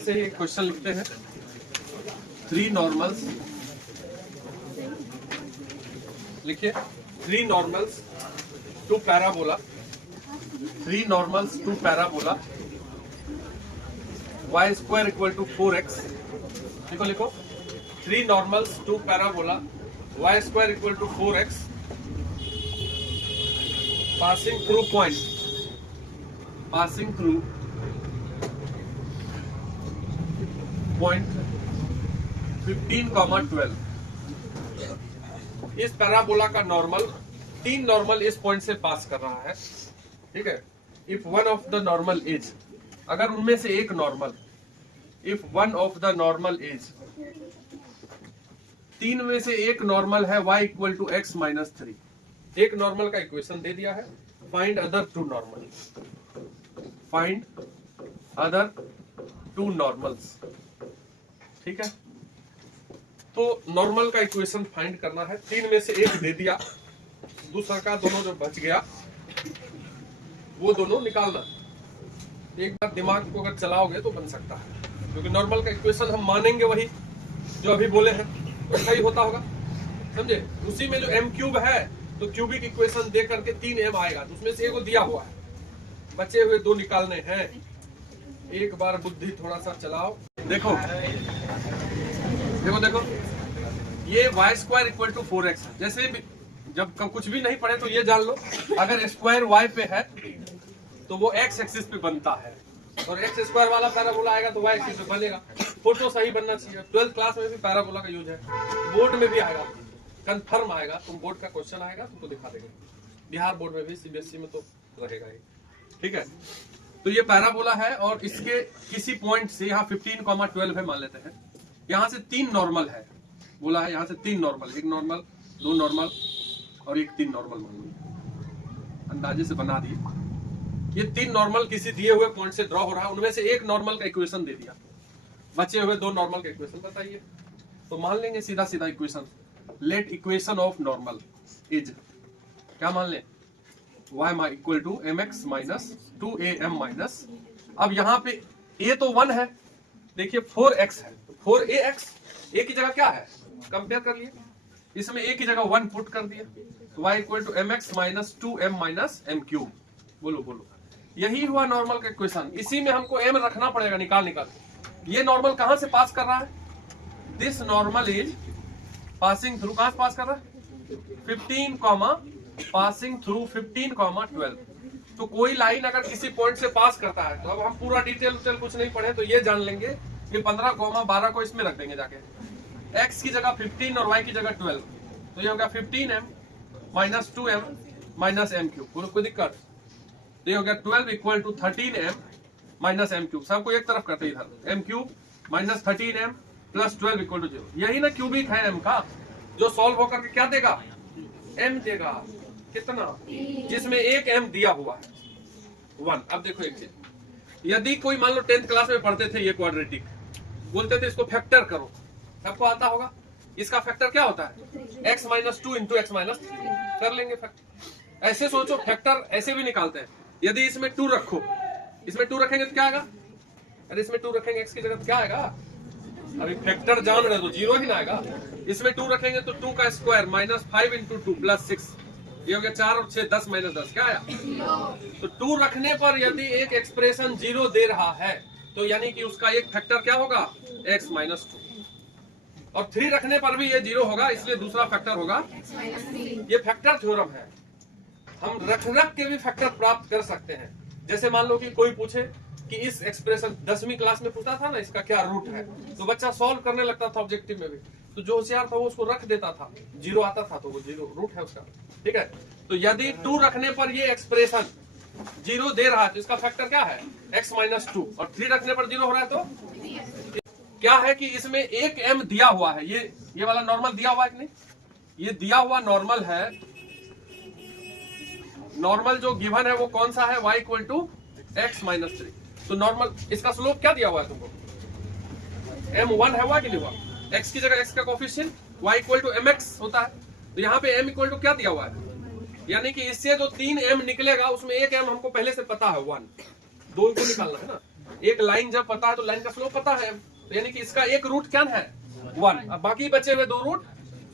से ही क्वेश्चन लिखते हैं। 3 नॉर्मल्स लिखिए। 3 normals to parabola, 3 normals to parabola y square equal to 4x। लिखो लिखो 3 normals to parabola y square equal to 4x passing through point, passing through point 15, 12। इस parabola का normal, 3 normal इस point से पास कर रहा है, ठीक है। If one of the normal is, अगर उनमें से एक normal, if one of the normal is, 3 में से एक नॉर्मल है y equal to x minus 3। एक नॉर्मल का इक्वेशन दे दिया है। Find other 2 normal, find other 2 normals, ठीक है। तो नॉर्मल का इक्वेशन फाइंड करना है। 3 में से एक दे दिया, दूसरा का दोनों जो बच गया वो दोनों निकालना। एक बार दिमाग को अगर चलाओगे तो बन सकता है, क्योंकि नॉर्मल का इक्वेशन हम मानेंगे वही जो अभी बोले हैं, वैसा ही होता होगा, समझे। उसी में जो m क्यूब है तो क्यूबिक इक्वेशन दे करके 3m आएगा, तो उसमें से एक को दिया हुआ है, बचे हुए 2 निकालने हैं। एक बार बुद्धि थोड़ा सा चलाओ। देखो देखो देखो, ये y square equal to 4x है। जैसे भी जब कुछ भी नहीं पढ़े तो ये जान लो, अगर स्क्वायर y पे है तो वो x एक्सिस पे बनता है, और x स्क्वायर वाला पैराबोला आएगा तो y एक्सिस पे बनेगा। फोटो सही बनना चाहिए। 12th क्लास में भी पैराबोला का यूज है, बोर्ड में भी आएगा, कंफर्म आएगा। तुम बोर्ड का क्वेश्चन आएगा तुमको दिखा देंगे, बिहार बोर्ड में भी, सीबीएसई में तो रहेगा ही, ठीक है। तो ये पैराबोला है और इसके किसी पॉइंट से यहाँ 15, 12 है मान लेते हैं। यहाँ से 3 नॉर्मल है बोला है, यहाँ से 3 नॉर्मल, एक नॉर्मल, 2 नॉर्मल और एक 3 नॉर्मल मान लो, अंदाजे से बना दिए। ये 3 नॉर्मल किसी दिए हुए पॉइंट से ड्रॉ हो रहा है, उनमें से एक नॉर्मल का इक्वेशन दे दिया, बचे हुए 2 नॉर्मल का इक्वेशन बताइए। तो मान लेंगे सीधा सीधा equation, let equation of normal is, क्या मान लें, y equal to mx minus 2am minus, अब यहाँ पे a तो 1 है, देखिए 4x है, 4ax, a की जगह क्या है, कंपेयर कर लिए, इसमें a की जगह 1 पुट कर दिया, तो y equal to mx minus 2m minus m cube. बोलो बोलो, यही हुआ नॉर्मल का इक्वेशन। इसी में हमको m रखना पड़ेगा, निकाल निकाल। ये नॉर्मल कहां से पास कर रहा है, this normal is passing through, कहां से पास कर रहा है, 15, पासिंग थ्रू 15, 12। तो कोई लाइन अगर किसी पॉइंट से पास करता है, तो अब हम पूरा डिटेल कुछ नहीं पढ़े तो ये जान लेंगे कि 15, 12 को इसमें रख देंगे जाके, x की जगह 15 और y की जगह 12, तो ये होगा 15m minus 2m minus m cube. कोई दिक्कत, तो ये हो गया 12 equal to 13m minus m cube. सबको एक तरफ करते इधर, m cube minus 13m plus 12 equal to 0। यही ना क्यूबिक है m का, जो सॉल्व होकर के क्या देगा, m देगा। कितना, जिसमें एक m दिया हुआ है, 1। अब देखो एक चीज, यदि कोई मान लो 10th क्लास में पढ़ते थे ये क्वाड्रेटिक, बोलते थे इसको फैक्टर करो, सबको आता होगा। इसका फैक्टर क्या होता है, x minus 2 into x minus 3, कर लेंगे फैक्टर। ऐसे सोचो, फैक्टर ऐसे भी निकालते हैं। यदि इसमें 2 रखो, इसमें 2 रखेंगे तो क्या आएगा, अरे इसमें 2 रखेंगे x की जगह तो क्या आएगा, अभी फैक्टर जान रहे तो 0 ही ना आएगा। इसमें 2 रखेंगे तो 2 का स्क्वायर माइनस 5 इंटू 2 प्लस 6, ये हो गया 4 और 6 10 माइनस 10, क्या आया, तो 2 रखने पर यदि एक एक्सप्रेशन 0 दे रहा है तो यानी कि उसका एक फैक्टर क्या होगा, x माइनस 2, और 3 रखने पर भी ये 0 होगा, इसलिए दूसरा फैक्टर होगा ये फैक्टर थ्योरम है। हम रख रख के भी फैक्टर प्राप्त कर सकते हैं। जैसे मान लो कि कोई पूछे कि इस एक्सप्रेशन 10वीं क्लास में पूछा था ना, इसका क्या रूट है, तो बच्चा सॉल्व करने लगता था ऑब्जेक्टिव में भी, तो जो होशियार था वो उसको रख देता था, 0 आता था तो वो 0 रूट है उसका, ठीक है। तो यदि 2 रखने पर ये एक्सप्रेशन 0 दे रहा है तो इसका फैक्टर क्या है, x माइनस 2, और 3 रखने पर 0 हो रहा है तो क्या है कि इसमें एक m दिया हुआ है, ये वाला नॉर्मल दिया हुआ है कि नहीं, ये दिया हुआ नॉर्मल है। नॉर्मल जो गिवन है वो कौन सा है, y equal to x minus 3। तो नॉर्मल इसका स्लोप क्या दिया हुआ है तुमको, m1 है, हुआ कि नहीं हुआ, x की जगह x का coefficient y equal to mx होता है, तो यहाँ पे m इक्वल टू क्या दिया हुआ है, यानी कि इससे जो 3m निकलेगा उसमें एक m हमको पहले से पता है 1, 2 को निकालना है ना, एक लाइन जब पता है तो लाइन का स्लोप पता है, तो यानी कि इसका एक रूट क्या है 1। अब बाकी बचे हुए 2 रूट,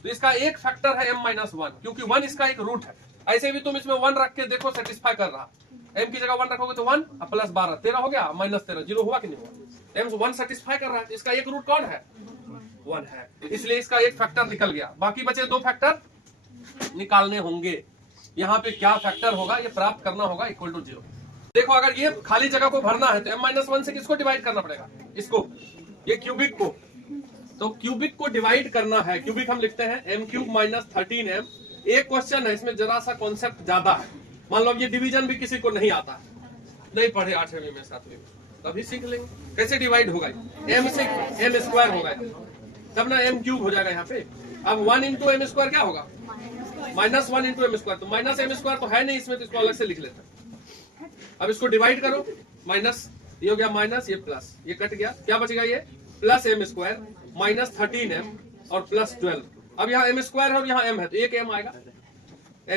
तो इसका एक फैक्टर है m-1, क्योंकि 1 इसका एक रूट है। ऐसे भी तुम इसमें 1 रख के देखो सेटिस्फाई कर रहा, m की जगह 1 रखोगे तो 1 प्लस 12 13 हो गया, -13 0 हुआ कि नहीं हुआ, m 1 सेटिस्फाई कर रहा है, इसका एक रूट कौन है 1 है, इसलिए इसका एक फैक्टर निकल गया। बाकी बचे 2 फैक्टर निकालने होंगे। यहाँ पे क्या फैक्टर होगा ये प्राप्त करना होगा इक्वल टू 0। देखो अगर ये खाली जगह को भरना है तो m-1 से किसको डिवाइड करना पड़ेगा, इसको, ये क्यूबिक को, तो क्यूबिक को डिवाइड करना है। क्यूबिक हम लिखते हैं m³ - 13m। एक क्वेश्चन है इसमें जरा सा कॉन्सेप्ट ज्यादा है, मान लो ये डिवीजन भी किसी को नहीं आता है, नहीं पढ़े 8वीं में 7वीं में, तभी सीख लेंगे कैसे डिवाइड होगा, m से m² होगा तब ना m³ हो जाएगा यहाँ पे। अब 1 इंटू m² क्या होगा, -1 इंटू m², तो -m² तो है नहीं इसमें, तो इसको अलग से लिख लेते हैं। अब इसको डिवाइड करो, माइनस, ये हो गया माइनस, ये प्लस, ये कट गया, क्या बचेगा ये प्लस m² -13m और +12। अब यहाँ m² है और यहाँ m है, तो एक m आएगा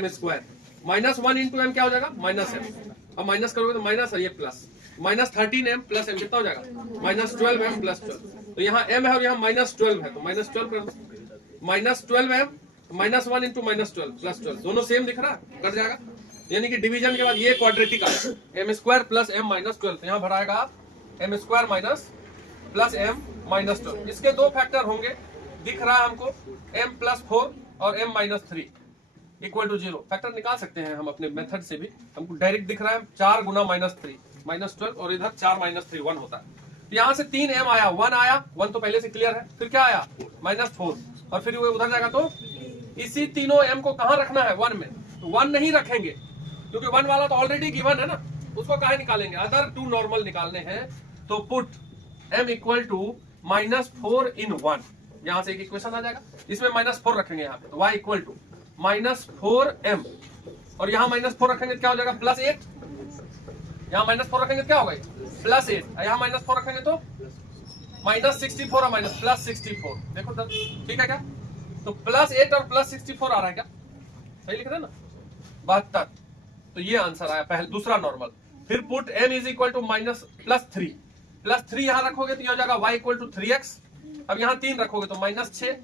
m², -1 इंटू m क्या हो जाएगा -m, अब माइनस करोगे तो माइनस है, ये प्लस, -13m + m कितना हो जाएगा -12m + 12, तो यहाँ m है और यहाँ -12 है, तो -12 कर दो, -12m -1 इंटू -12 + 12 दोनों सेम दिख रहा है, कट जाएगा। यानी कि डिवीजन के बाद ये क्वाड्रेटिक आएगा, m² + m - 12, तो यहाँ भराएगा आप m² + m - 12। इसके 2 फैक्टर होंगे, दिख रहा है हमको m + 4 और m - 3 = 0। फैक्टर निकाल सकते हैं हम अपने मेथड से भी, हमको डायरेक्ट दिख रहा है 4 गुना -3 -12 और इधर 4 - 3 1 होता है। तो यहाँ से 3m आया, 1 आया, 1 तो पहले से क्लियर है, फिर क्या आया -4 और फिर वो उधर जाएगा, तो इसी तीनों m को कहाँ रखना है 1 में, तो 1 नहीं रखेंगे क्योंकि 1 वाला तो ऑलरेडी गिवन है ना, उसको कहाँ निकालेंगे, अदर 2 नॉर्मल निकालने हैं, तो पुट m = -4 in 1, यहाँ से एक इक्वेशन आ जाएगा, इसमें -4 रखेंगे यहाँ पे, तो y = -4m और यहाँ -4 रखेंगे क्या हो जाएगा +8, यहाँ -4 रखेंगे क्या होगा +8, यहाँ -4 रखेंगे तो -64 और +64, देखो सर ठीक है क्या, तो +8 और +64 आ रहा है क्या, सही लिख रहे हैं ना 72, तो ये आंसर आया पहले दूसरा नॉर्मल। फिर पुट m = +3 यहाँ रखोगे तो ये हो जाएगा y = 3x, अब यहाँ 3 रखोगे तो -6,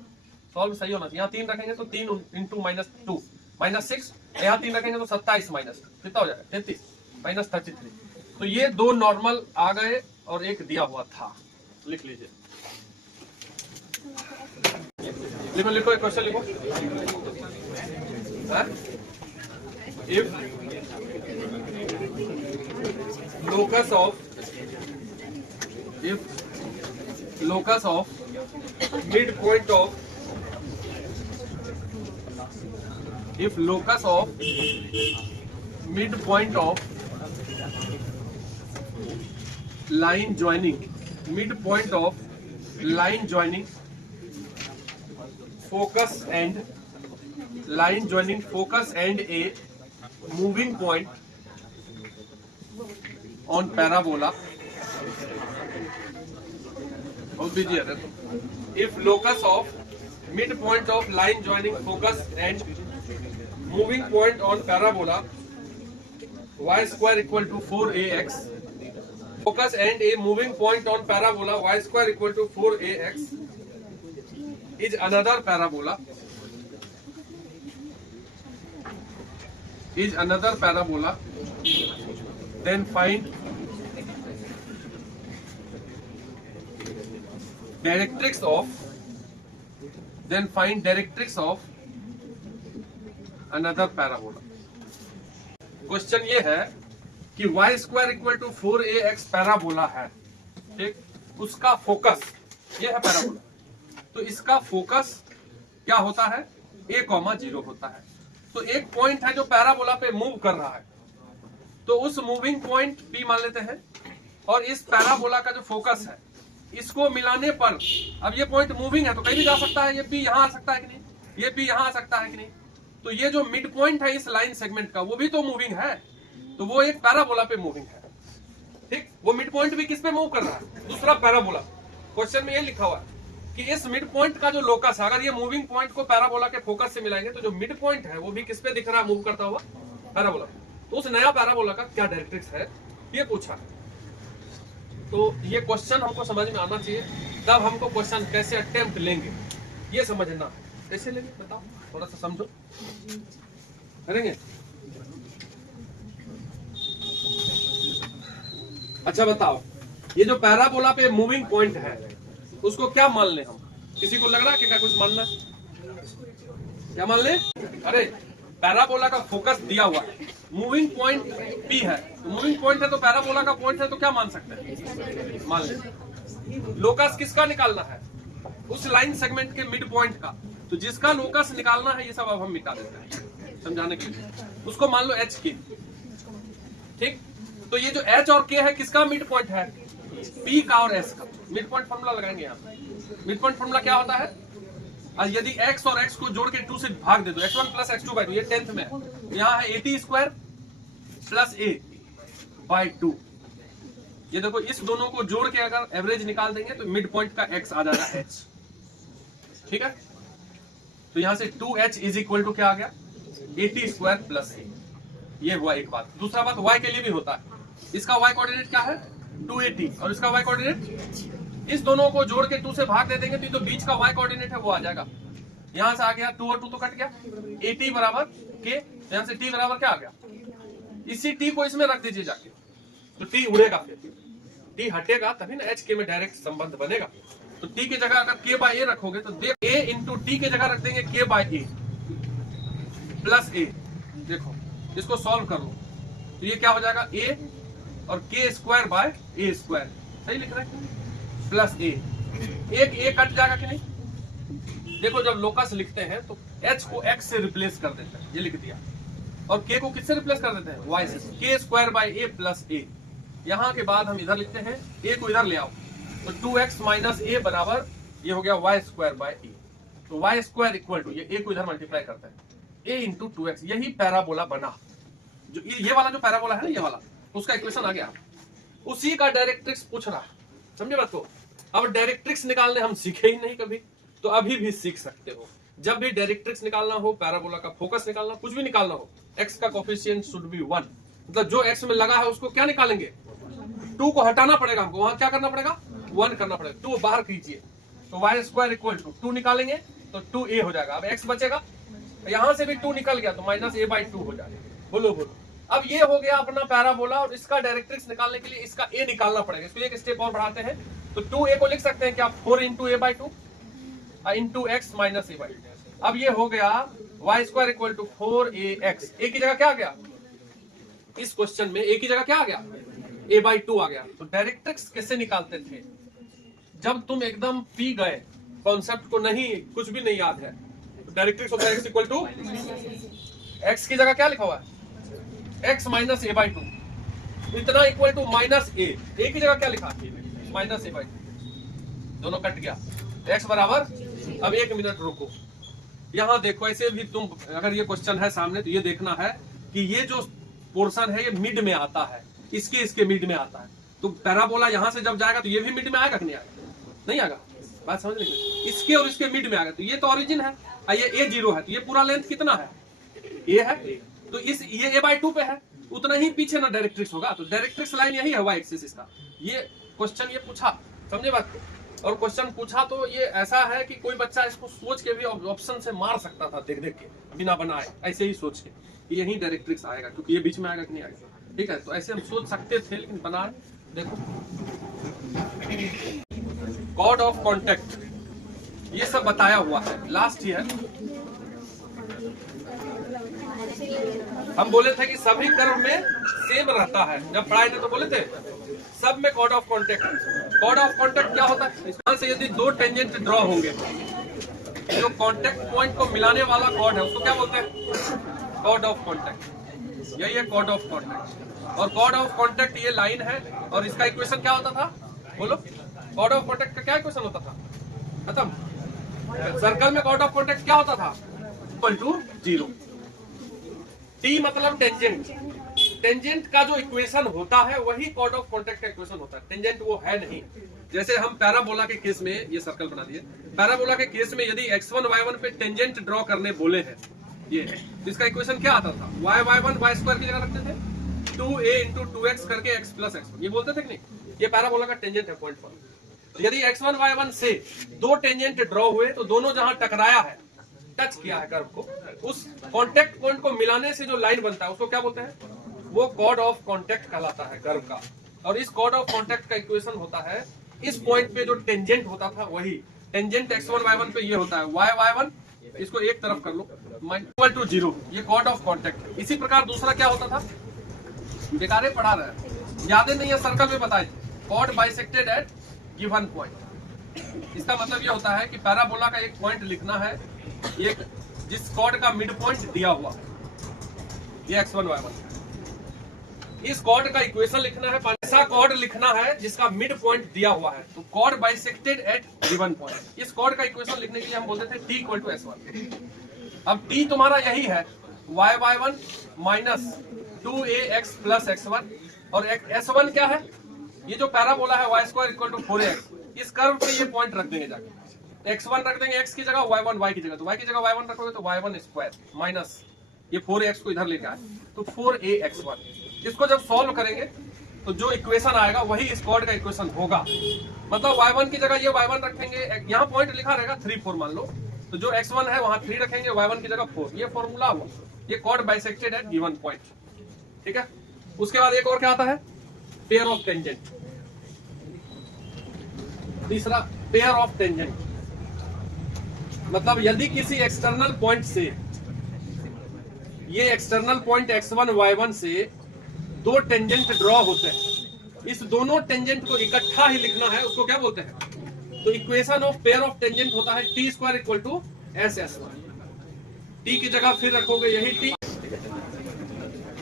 सॉल्व सही होना चाहिए, यहाँ 3 रखेंगे तो 3 इंटू -2 -6, यहाँ 3 रखेंगे तो 27 माइनस कितना हो जाएगा 33 -33, तो ये 2 नॉर्मल आ गए और एक दिया हुआ था, लिख लीजिए, लिखो लिखो एक क्वेश्चन लिखो, if locus of midpoint of line joining focus and a moving point on parabola, if locus of midpoint of line joining focus and moving point on parabola y² = 4ax, focus and a moving point on parabola y² = 4ax is another parabola, then find directrix of another parabola। Question ये है कि y² = 4ax parabola है, ठीक, उसका focus ये है parabola, तो इसका फोकस क्या होता है a,0 होता है, तो एक पॉइंट है जो पैराबोला पे मूव कर रहा है, तो उस मूविंग पॉइंट P मान लेते हैं, और इस पैराबोला का जो फोकस है इसको मिलाने पर, अब ये पॉइंट मूविंग है तो कहीं भी जा सकता है, ये P यहाँ आ सकता है कि नहीं, ये P यहाँ आ सकता है कि नहीं, तो ये जो मिड पॉइंट है इस लाइन सेगमेंट का वो भी तो मूविंग है, तो वो एक पैराबोला पे मूविंग है, ठीक, वो मिड पॉइंट भी किस पे मूव कर रहा है, दूसरा पैराबोला। क्वेश्चन में ये लिखा हुआ है कि इस मिड पॉइंट का जो लोकस है, अगर ये मूविंग पॉइंट को पैराबोला के फोकस से मिलाएंगे तो जो मिड पॉइंट है वो भी किस पे दिख रहा है मूव करता हुआ, पैराबोला, तो उस नया पैराबोला का क्या डायरेक्ट्रिक्स है ये पूछा है। तो ये क्वेश्चन हमको समझ में आना चाहिए, तब हमको क्वेश्चन कैसे अटेम्प्ट लेंगे ये समझना। कैसे लेंगे बताओ, थोड़ा सा समझो, करेंगे। अच्छा बताओ, ये जो पैराबोला पे मूविंग पॉइंट है उसको क्या मान ले हम? किसी को लग रहा है कि क्या कुछ मानना? क्या मान ले? अरे पैराबोला का फोकस दिया हुआ है, मूविंग पॉइंट P है, तो मूविंग पॉइंट है तो पैराबोला का पॉइंट है, तो क्या मान सकते हैं? मान ले। लोकस किसका निकालना है? उस लाइन सेगमेंट के मिड पॉइंट का, तो जिसका लोकस निकालना है ये सब अब हम मिटा देते हैं समझाने के लिए। उसको मान लो HK, ठीक। तो ये जो H और K है किसका मिड पॉइंट है? P का और S का। मिड पॉइंट फॉर्मूला लगाएंगे यहाँ पे। मिड पॉइंट फॉर्मूला क्या होता है? यदि x और x को जोड़ के 2 से भाग दे दो, x1 प्लस x2/2, ये 10th में है। यहाँ है AT² प्लस A/2। ये देखो, इस दोनों को जोड़ के अगर एवरेज निकाल देंगे तो मिड पॉइंट का x आ जाएगा h, ठीक है। तो यहां से 2h इज इक्वल टू क्या आ गया? AT² plus A। ये हुआ एक बात। दूसरा बात y के लिए भी होता है। इसका y कोऑर्डिनेट क्या है? 280, और इसका y कोऑर्डिनेट, इस दोनों को जोड़ के 2 से भाग दे देंगे तो बीच का y कोऑर्डिनेट है वो आ जाएगा। यहां से आ गया 2 और 2 तो कट गया, AT बराबर K, यहां से T बराबर क्या आ गया? इसी T को इसमें रख दीजिए जाके, तो T उड़ेगा, फिर T हटेगा तभी ना HK में डायरेक्ट संबंध बनेगा। तो T की जगह अगर K/A रखोगे तो देख A इंटू T की जगह रख देंगे K/A प्लस A। देखो इसको सॉल्व कर लो तो ये क्या हो जाएगा? A और K²/A², सही लिख रहे हैं, प्लस A। एक A कट जाएगा कि नहीं? देखो जब लोकस लिखते हैं तो H को X से रिप्लेस कर देते हैं, ये लिख दिया, और K को किससे रिप्लेस कर देते हैं? Y से। K² plus A। यहाँ के बाद हम इधर लिखते हैं, A को इधर ले आओ तो 2x माइनस A बराबर ये हो गया Y²/A। तो Y² इक्वल टू, ये A को इधर मल्टीप्लाई करते हैं, A इंटू 2x। यही पैराबोला बना। जो ये वाला जो पैराबोला है ना, ये वाला, उसका इक्वेशन आ गया। उसी का डायरेक्ट्रिक्स पूछ रहा है, समझे बात को। अब डायरेक्ट्रिक्स निकालने हम सीखे ही नहीं कभी, तो अभी भी सीख सकते हो। जब भी डायरेक्ट्रिक्स निकालना हो, पैराबोला का फोकस निकालना, कुछ भी निकालना हो, x का कोफिशिएंट शुड बी 1। मतलब जो x में लगा है उसको क्या निकालेंगे? 2 को हटाना पड़ेगा हमको, वहां क्या करना पड़ेगा? 1 करना पड़ेगा। 2 बाहर कीजिए तो y² इक्वल टू 2 निकालेंगे तो 2a हो जाएगा। अब x बचेगा, यहां से भी 2 निकल गया तो माइनस A/2 हो जाएगा। बोलो बोलो। अब ये हो गया अपना पैराबोला, और इसका डायरेक्ट्रिक्स निकालने के लिए इसका A निकालना पड़ेगा। इसको एक स्टेप और बढ़ाते हैं तो 2a को लिख सकते हैं क्या? 4 into A/2 into x minus A/2। अब ये हो गया y² equal to 4ax। A की जगह क्या आ गया? इस क्वेश्चन में A की जगह क्या आ गया? A/2 आ गया। तो डायरेक्ट्रिक्स कैसे निकालते थे? जब तुम एकदम पी गए, कॉन्सेप्ट को नहीं, कुछ भी नहीं याद है, तो डायरेक्ट्रिक्स होता है x इक्वल टू, x की जगह क्या लिखा हुआ है? x माइनस A/2, इतना equal to minus A। A की जगह क्या लिखा? माइनस A/2, दोनों कट गया, x बराबर। अब 1 मिनट रुको, यहां देखो, ऐसे भी तुम अगर ये क्वेश्चन है सामने तो ये देखना है कि ये जो पोर्शन है ये मिड में आता है, इसके मिड में आता है। तो पैराबोला यहां से जब जाएगा तो ये भी मिड में आएगा कि नहीं आएगा? नहीं आएगा। बात समझ लीजिए, इसके और इसके मिड में आएगा। तो ये तो ओरिजिन है, ये A0 है, तो ये पूरा लेंथ कितना है? A है, तो इस ये A/2 पे है, उतना ही पीछे ना डायरेक्ट्रिक्स होगा। तो डायरेक्ट्रिक्स लाइन यही है y एक्सिस इसका। ये क्वेश्चन ये पूछा, समझे बात को। और क्वेश्चन पूछा तो ये ऐसा है कि कोई बच्चा इसको सोच के भी ऑप्शन से मार सकता था, देख देख के, बिना बनाए, ऐसे ही सोच के कि यही डायरेक्ट्रिक्स आएगा, क्योंकि ये बीच में आएगा कि नहीं आएगा। ठीक है, तो ऐसे हम सोच सकते थे, लेकिन बनाए। देखो कॉर्ड ऑफ कॉन्टेक्ट, ये सब बताया हुआ है। लास्ट ईयर हम बोले थे कि सभी कर्व में सेम रहता है, जब पढ़ाए थे तो बोले थे सब में chord of contact. Chord of contact क्या होता है? इसमें से यदि 2 टेंजेंट ड्रॉ होंगे, जो कॉन्टेक्ट पॉइंट को मिलाने वाला कॉर्ड है उसको क्या बोलते हैं? Chord of contact. यही है कॉर्ड ऑफ कॉन्टेक्ट। और कॉर्ड ऑफ कॉन्टेक्ट ये लाइन है, और इसका इक्वेशन क्या होता था? बोलो, कॉर्ड ऑफ कॉन्टेक्ट का क्या इक्वेशन होता था? खत्म। सर्कल में कॉर्ड ऑफ कॉन्टेक्ट क्या होता था? Equal to 0। T मतलब टेंजेंट। टेंजेंट का जो इक्वेशन होता है वही कॉर्ड ऑफ कॉन्टेक्ट का इक्वेशन होता है। टेंजेंट वो है नहीं। जैसे हम पैराबोला के केस में, ये सर्कल बना दिए, पैराबोला के केस में यदि x1 y1 पे टेंजेंट ड्रॉ करने बोले हैं, ये तो इसका इक्वेशन क्या आता था? y y1 y² की जगह रखते थे 2a इंटू 2x करके x प्लस x, ये बोलते थे कि नहीं? ये पैराबोला का टेंजेंट है पॉइंट पर। यदि x1 y1 से दो टेंजेंट ड्रॉ हुए तो दोनों जहां टकराया है, टच किया है कर्व को, उस कांटेक्ट पॉइंट को मिलाने से जो लाइन बनता है उसको क्या बोलते हैं? वो कॉर्ड ऑफ कांटेक्ट कहलाता है कर्व का। और इस कॉर्ड ऑफ कांटेक्ट का इक्वेशन होता है, इस पॉइंट पे जो टेंजेंट होता था वही टेंजेंट x1 y1 पे ये होता है y1, इसको एक तरफ कर लो, इक्वल टू 0, ये कॉर्ड ऑफ कांटेक्ट है। इसी प्रकार दूसरा क्या होता था, बेकारे पढ़ा रहे हैं, याद नहीं है, सर्कल में बताए थे, chord bisected at given point. इसका मतलब ये होता है कि पैराबोला का एक पॉइंट लिखना है, एक जिस कॉर्ड का मिड पॉइंट दिया हुआ, ये x1 y1, इस कॉर्ड का इक्वेशन लिखना है, ऐसा कॉर्ड लिखना है जिसका मिड पॉइंट दिया हुआ है, तो chord bisected at given point. इस कॉर्ड का इक्वेशन लिखने के लिए हम बोलते थे t इक्वल टू s1। अब t तुम्हारा यही है y1 minus 2ax plus x1, और s1 क्या है, ये जो पैराबोला है y square equal to 4ax, इस कर्व पे ये पॉइंट रख देंगे जाके, x1 रख देंगे x की जगह, y1 y की जगह, तो y की जगह y1 रखोगे तो y1 स्क्वायर माइनस ये 4ax को इधर लेके आए तो 4ax1। इसको जब सॉल्व करेंगे तो जो इक्वेशन आएगा वही इस कॉर्ड का इक्वेशन होगा। मतलब y1 की जगह ये y1 रखेंगे, यहाँ पॉइंट लिखा रहेगा 3 4 मान लो, तो जो x1 है वहां 3 रखेंगे, y1 की जगह 4, ये फॉर्मूला हुआ, ये chord bisected at given point. ठीक है, उसके बाद एक और क्या आता है, पेयर ऑफ टेंजेंट। तीसरा पेयर ऑफ टेंजेंट, मतलब यदि किसी एक्सटर्नल पॉइंट से, ये एक्सटर्नल पॉइंट x1 y1 से दो टेंजेंट ड्रॉ होते हैं, इस दोनों टेंजेंट को इकट्ठा ही लिखना है, उसको क्या बोलते हैं, तो equation of pair of tangent होता है t square equal to s1। t की जगह फिर रखोगे यही t,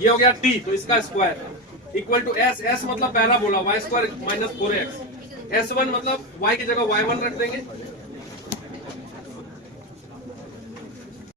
ये हो गया t, तो इसका स्क्वायर इक्वल टू s मतलब parabola y square minus 4x, s1 मतलब y की जगह y1 रख देंगे,